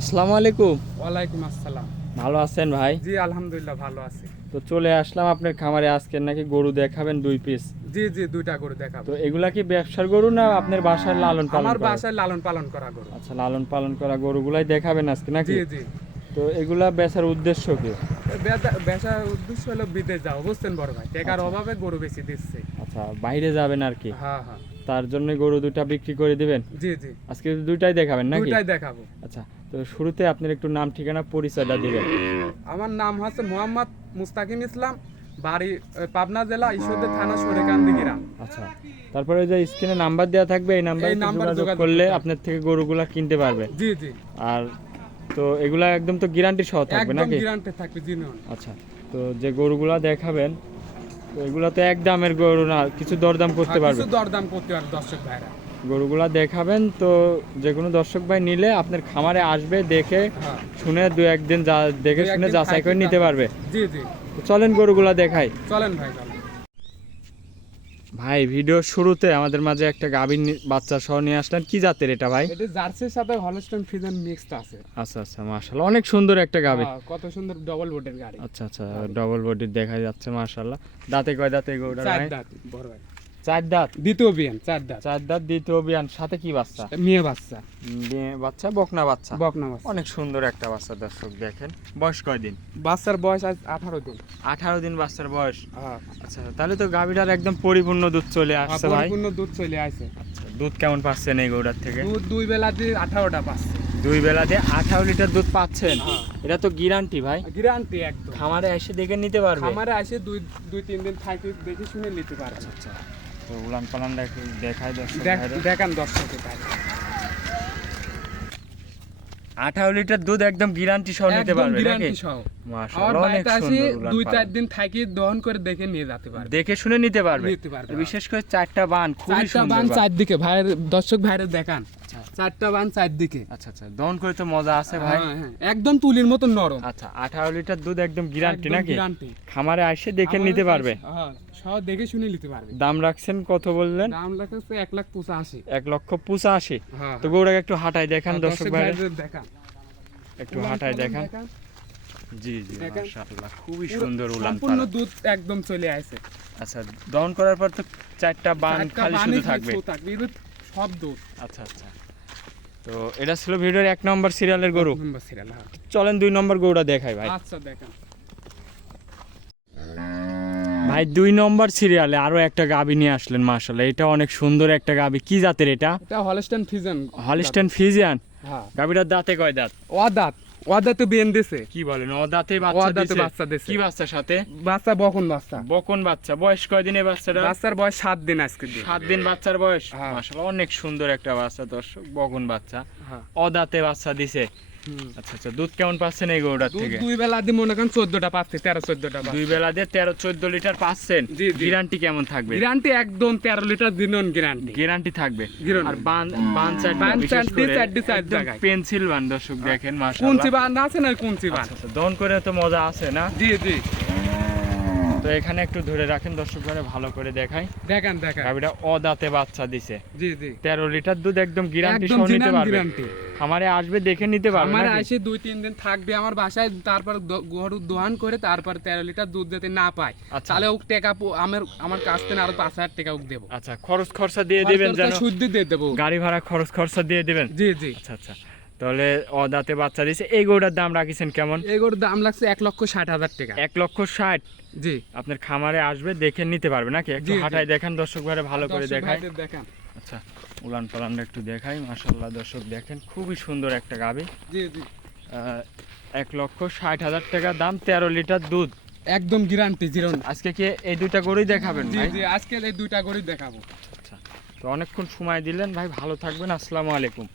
আসসালামু আলাইকুম। ওয়ালাইকুম আসসালাম। ভালো আছেন ভাই? জি আলহামদুলিল্লাহ ভালো আছি। তো চলে আসলাম আপনার খামারে, আজকে নাকি গরু দেখাবেন 2 পিস। জি জি দুইটা গরু দেখাবো। তো এগুলা কি ব্যবসার গরু না আপনার বাসায় লালন পালন আমার করা? বাসায় লালন পালন করা গরু। আচ্ছা, লালন পালন করা গরুগুলাই দেখাবেন আজকে নাকি? জি জি। তো এগুলা বেচার উদ্দেশ্য কি? বেচার উদ্দেশ্য হলো বিদেশ যাও, বুঝছেন বড় ভাই, টাকার আচ্ছা। অভাবে গরু বেশি দিচ্ছে। আচ্ছা, বাইরে যাবেন আর কি? হ্যাঁ হ্যাঁ। তার জন্য গরু দুটা বিক্রি করে দিবেন? জি জি আজকে দুইটাই দেখাবেন নাকি? দুইটাই দেখাবো। আচ্ছা, তো শুরুতে আপনার একটু নাম ঠিকানা পরিচয়টা দিবেন। আমার নাম হচ্ছে মোহাম্মদ মুস্তাকিম ইসলাম, বাড়ি পাবনা জেলা ঈশ্বরদী থানা সরেকান্দি গ্রাম। আচ্ছা, তারপরে ওই যে স্ক্রিনে নাম্বার দেওয়া থাকবে, এই নাম্বারে যোগাযোগ যোগাযোগ করলে করতে হবে। আপনার থেকে গরুগুলা কিনতে পারবে। জি জি আর তো এগুলা একদম তো গ্যারান্টি সহ থাকবে একদম নাকি? গ্যারান্টি থাকবে জি নন। আচ্ছা, তো যে গরুগুলা দেখাবেন তো এগুলা তো এক দামের গরু না, কিছু দরদাম করতে পারবে? কিছু দরদাম করতে পারবে দর্শক ভাইরা। গরুগুলা দেখাবেন তো যে কোনো দর্শক ভাই নিলে আপনার খামারে আসবে, দেখে হ্যাঁ শুনে দু একদিন দেখে শুনে একদিন যাচাই করে থাকবে নিতে পারবে। জি জি তো চলেন গরুগুলা দেখাই। চলেন ভাই চলেন। ভাই, ভিডিওর শুরুতে আমাদের মাঝে একটা গাভীর বাচ্চা সহ নিয়ে আসলেন, কি জাতের এটা ভাই? এটা জার্সির সাথে হলস্টাইন ফ্রিজিয়ান মিক্সড আছে। আচ্ছা আচ্ছা, মাশাআল্লাহ, অনেক সুন্দর একটা গাভী। কত সুন্দর ডবল বোটের গাড়ি। আচ্ছা আচ্ছা, ডবল বডির দেখা যাচ্ছে মাশাআল্লাহ। দাঁতে কয় দাঁতে গরুটা চার ভাই? দাঁত বড় ভাই। 4 দাঁত। দ্বিতীয় বিয়ান চার দাঁত। 4 দাঁত, দ্বিতীয় বিয়ান, সাথে কি বাচ্চা? মেয়ে বাচ্চা। মেয়ে বাচ্চা, বকনা বাচ্চা। বকনা বাচ্চা। অনেক সুন্দর একটা বাচ্চা, দর্শক দেখেন। বয়স কয়দিন? বাচ্চার বয়স আজ 18 দিন। 18 দিন বাচ্চার বয়স। হ্যাঁ আচ্ছা, তাহলে তো গাভীটার একদম পরিপূর্ণ দুধ চলে আসছে ভাই। পরিপূর্ণ দুধ চলে আসে। আচ্ছা, দুধ কেমন পাচ্ছেন এই গরুটার থেকে? দুধ দুই বেলা দিয়ে 18টা পাচ্ছে। 2 বেলাতে 18 লিটার দুধ পাচ্ছেন? হ্যাঁ। এটা তো গ্যারান্টি ভাই। গ্যারান্টি একদম। খামারে এসে দেখে নিতে পারবে? খামারে আসে দুই তিন দিন থাকি দেখে শুনে নিতে পারবে। আচ্ছা, তো উলান পালান দেখাই দর্শক ভাইরা। দেখান দর্শককে তাই। 18 লিটার দুধ একদম গ্যারান্টি সহ নিতে পারবে নাকি? গ্যারান্টি সহ। আমার মাশাআল্লাহ, অনেক বাড়িতে আসি সুন্দর উলান দুই পালান। চার দিন থাকি দহন করে দেখে নিয়ে যেতে পারবে। দেখে শুনে নিতে পারবে। নিতে পারবে। বিশেষ করে 4টা বান খুবই চারটা সুন্দর বান বান। চারদিকে ভাইয়ের দর্শক ভাইরে দেখান। আচ্ছা চারটা বান চারদিকে। আচ্ছা, আচ্ছা, দহন করে তো মজা আছে ভাই। হ্যাঁ, হ্যাঁ, একদম তুলির মতো নরম। আচ্ছা, 18 লিটার দুধ একদম গ্যারান্টি একদম নাকি? গ্যারান্টি। খামারে এসে দেখে নিতে পারবে। হ্যাঁ, সব দেখে শুনে নিতে পারবে। দাম রাখছেন কত বললেন? দাম লাগছে 1,85,000। 1,85,000। হ্যাঁ, তো গরুটাকে একটু হাঁটাই দেখান দর্শক ভাইরা, ভাইদের দেখান। একটু হাঁটাই দেখান। জি জি, দেখেন। মাশাআল্লাহ, খুবই সুন্দর উলান সম্পূর্ণ পালান। দুধ একদম চলে আসে। আচ্ছা, দহন করার পর তো 4টা বান চারটা খালি বানই শুধু থাকবে। এগুলো সব দুধ। আচ্ছা আচ্ছা, তো এটা ছিল ভিডিওর 1 নম্বর সিরিয়ালের গরু। নম্বর সিরিয়াল। হ্যাঁ। চলেন 2 নম্বর গরুটা দেখাই ভাই। আচ্ছা দেখান। ভাই, 2 নম্বর সিরিয়ালে আরো একটা গাভী নিয়ে আসলেন, মাশাআল্লাহ, এটা অনেক সুন্দর একটা গাভী। কি জাতের এটা? এটা হলস্টাইন ফ্রিজিয়ান। Holstein Friesian. হ্যাঁ। গাভীটার দাঁতে কয় দাঁত? ওয়াদাতে বিয়ান দিছে। কি বলেন, ও দাঁতে ওয়াদাতে বাচ্চা বাচ্চা দিছে? দিছে। কি বাচ্চার সাথে? বাচ্চা বকন বাচ্চা। বকন বাচ্চা। বয়স কয় দিনে বাচ্চাটা? বাচ্চার বয়স 7 দিন আজকে দিন। 7 দিন বাচ্চার বয়স। হ্যাঁ। মাশাআল্লাহ, অনেক সুন্দর একটা বাচ্চা দর্শক, বকন বাচ্চা। হ্যাঁ। ও দাঁতে বাচ্চা দিছে। হুম। আচ্ছা আচ্ছা, দুধ কেমন পাচ্ছেন এই গরুটার দুধ থেকে? দুই বেলা দিয়ে মনে করেন 14টা পাচ্ছে, 13-14টা পাচ্ছে। 2 বেলা দিয়ে 13-14 লিটার পাচ্ছেন। জি, জি। গ্যারান্টি কেমন থাকবে? গ্যারান্টি একদম 13 লিটার দিনন গ্যারান্টি। গ্যারান্টি থাকবে। Guarantee। আর বান চারটা বান বিশেষ চারটি, করে চারটি চার একদম জায়গায়। পেন্সিল বান দর্শক দেখেন, মাশাআল্লাহ। কুঞ্চি বান আছে না কুঞ্চি বান? আচ্ছা আচ্ছা, দহন করে তো মজা আছে না? জি জি তো এখানে একটু ধরে রাখেন দর্শক ভাইরা, ভালো করে দেখাই। দেখান দেখান। গাভীটা অদাঁতে বাচ্চা দিছে। জি জি 13 লিটার দুধ একদম গ্যারান্টি একদম সহ নিতে জিনান পারবে। গ্যারান্টি। আমারে আসবে দেখে নিতে পারবে আমার নাকি? আসে 2-3 দিন থাকবে আমার বাসায়, তারপর গরু দোহান করে তারপর 13 লিটার দুধ দিতে না পায় আচ্ছা। তাহলে ওক টাকা আমার কাছ থেকে আরো 5,000 টাকা ওক দেবো। আচ্ছা, খরচ খরচা দিয়ে দিবেন যেন? শুদ্ধ দিয়ে দেবো। গাড়ি ভাড়া খরচ খরচা দিয়ে দিবেন? জি জি। আচ্ছা আচ্ছা, তাহলে অদাঁতে বাচ্চা দিছে। এই গরুটার দাম রাখিছেন কেমন? এই গরুর দাম লাগছে 1,60,000 টাকা। 1,60,000। জি আপনার খামারে আসবে দেখে নিতে পারবে নাকি? একটু জি, জি। হাঁটাই দেখান দর্শক ভাইরা, ভালো করে দর্শক দেখাই। ভাইদের দেখান। আচ্ছা, উলান পালান একটু দেখাই। মাশাআল্লাহ দর্শক দেখেন, খুবই সুন্দর একটা গাভী। জি জি 1,60,000 টাকা দাম, 13 লিটার দুধ একদম গ্যারান্টি জিরো। আজকে কি এই দুইটা গরুই দেখাবেন জি ভাই? জি আজকে এই দুইটা গরুই দেখাবো। আচ্ছা, তো অনেকক্ষণ সময় দিলেন ভাই, ভালো থাকবেন, আসসালামু আলাইকুম।